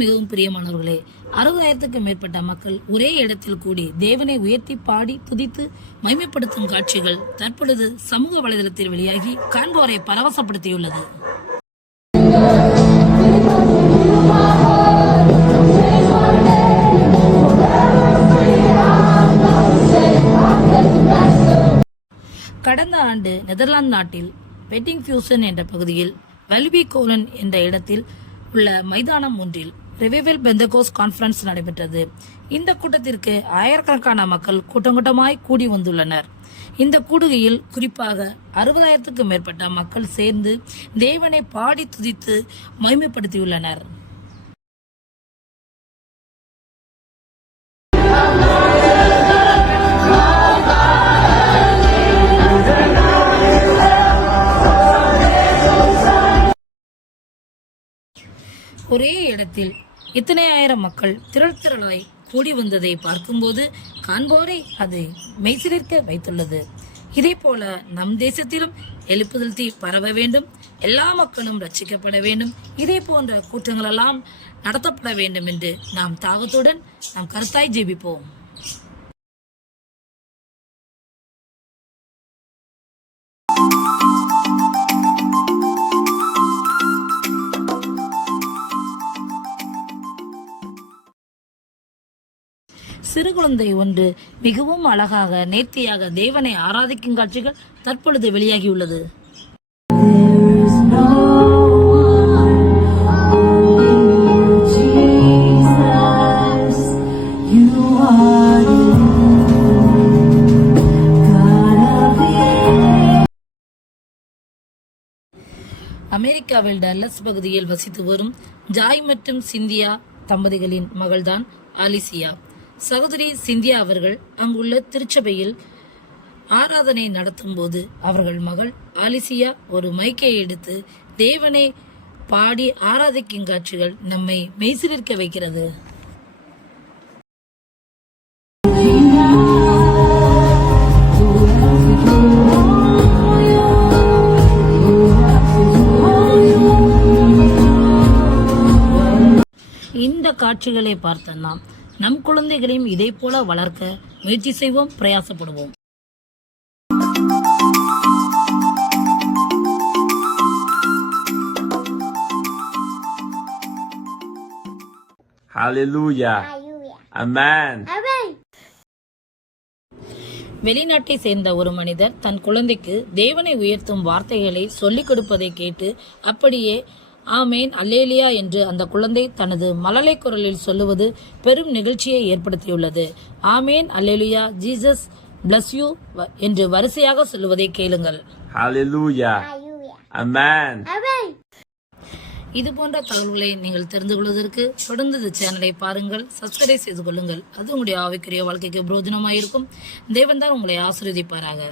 மிகவும் பிரியமானவர்களே, 60,000க்கும் மேற்பட்ட மக்கள் ஒரே இடத்தில் கூடி தேவனை உயர்த்தி பாடி துதித்து மகிமைப்படுத்தும் காட்சிகள் தற்பொழுது சமூக வலைதளத்தில் வெளியாகி காண்போரை பரவசப்படுத்தியுள்ளது. கடந்த ஆண்டு நெதர்லாந்து நாட்டில் வெட்டிங்ஃபியூசன் என்ற பகுதியில் வல்பி கோலன் என்ற இடத்தில் உள்ள மைதானம் ஒன்றில் ரிவைவல் பெந்தகோஸ் கான்ஃபரன்ஸ் நடைபெற்றது. இந்த கூட்டத்திற்கு ஆயிரக்கணக்கான மக்கள் கூட்டமாய் கூடி வந்துள்ளனர். இந்த கூடுகையில் குறிப்பாக 60,000க்கும் மேற்பட்ட மக்கள் சேர்ந்து தேவனை பாடி துதித்து மகிமைப்படுத்தியுள்ளனர். ஒரே இடத்தில் இத்தனை ஆயிரம் மக்கள் திரளாய் கூடி வந்ததை பார்க்கும்போது காண்போரை அது மெய்சிலிர்க்க வைத்துள்ளது. இதே போல நம் தேசத்திலும் எழுப்புதல் தீ பரவ வேண்டும், எல்லா மக்களும் ரட்சிக்கப்பட வேண்டும், இதே போன்ற கூட்டங்களெல்லாம் நடத்தப்பட வேண்டும் என்று நாம் தாகத்துடன் நாம் கருத்தாய் ஜெபிப்போம். சிறு குழந்தை ஒன்று மிகவும் அழகாக நேர்த்தியாக தேவனை ஆராதிக்கும் காட்சிகள் தற்பொழுது வெளியாகியுள்ளது. அமெரிக்காவில் டல்லஸ் பகுதியில் வசித்து வரும் ஜாய் மற்றும் சிந்தியா தம்பதிகளின் மகள்தான் ஆலிசியா. சகோதரி சிந்தியா அவர்கள் அங்குள்ள திருச்சபையில் ஆராதனை நடத்தும் போது அவர்கள் மகள் ஆலிசியா ஒரு மைக்கை எடுத்து தேவனை பாடி ஆராதிக்கும் காட்சிகள் நம்மை மெய்சிலிர்க்க வைக்கிறது. இந்த காட்சிகளை பார்த்த நாம் நம் குழந்தைகளையும் இதே போல வளர்க்க முயற்சி செய்வோம், பிரயாசப்படுவோம். Hallelujah. Amen. வெளிநாட்டை சேர்ந்த ஒரு மனிதர் தன் குழந்தைக்கு தேவனை உயர்த்தும் வார்த்தைகளை சொல்லிக் கொடுப்பதை கேட்டு அப்படியே ஆமேன் அல்லேலியா என்று அந்த குழந்தை தனது மழலை குரலில் சொல்லுவது பெரும் நிகழ்ச்சியை ஏற்படுத்தியுள்ளது. ஆமேன் அல்லேலியா, ஜீசஸ் பிளஸ் யூ என்று வரிசையாக சொல்லுவதை கேளுங்கள். Hallelujah. Amen. இது போன்ற தகவல்களை நீங்கள் தெரிந்து கொள்வதற்கு தொடர்ந்து இந்த சேனலை பாருங்கள், சப்ஸ்கிரைப் செய்து கொள்ளுங்கள். அது உங்களுடைய ஆவிக்குரிய வாழ்க்கைக்கு பிரயோஜனமாயிருக்கும். தேவன் தான் உங்களை ஆசீர்வதிப்பாராக.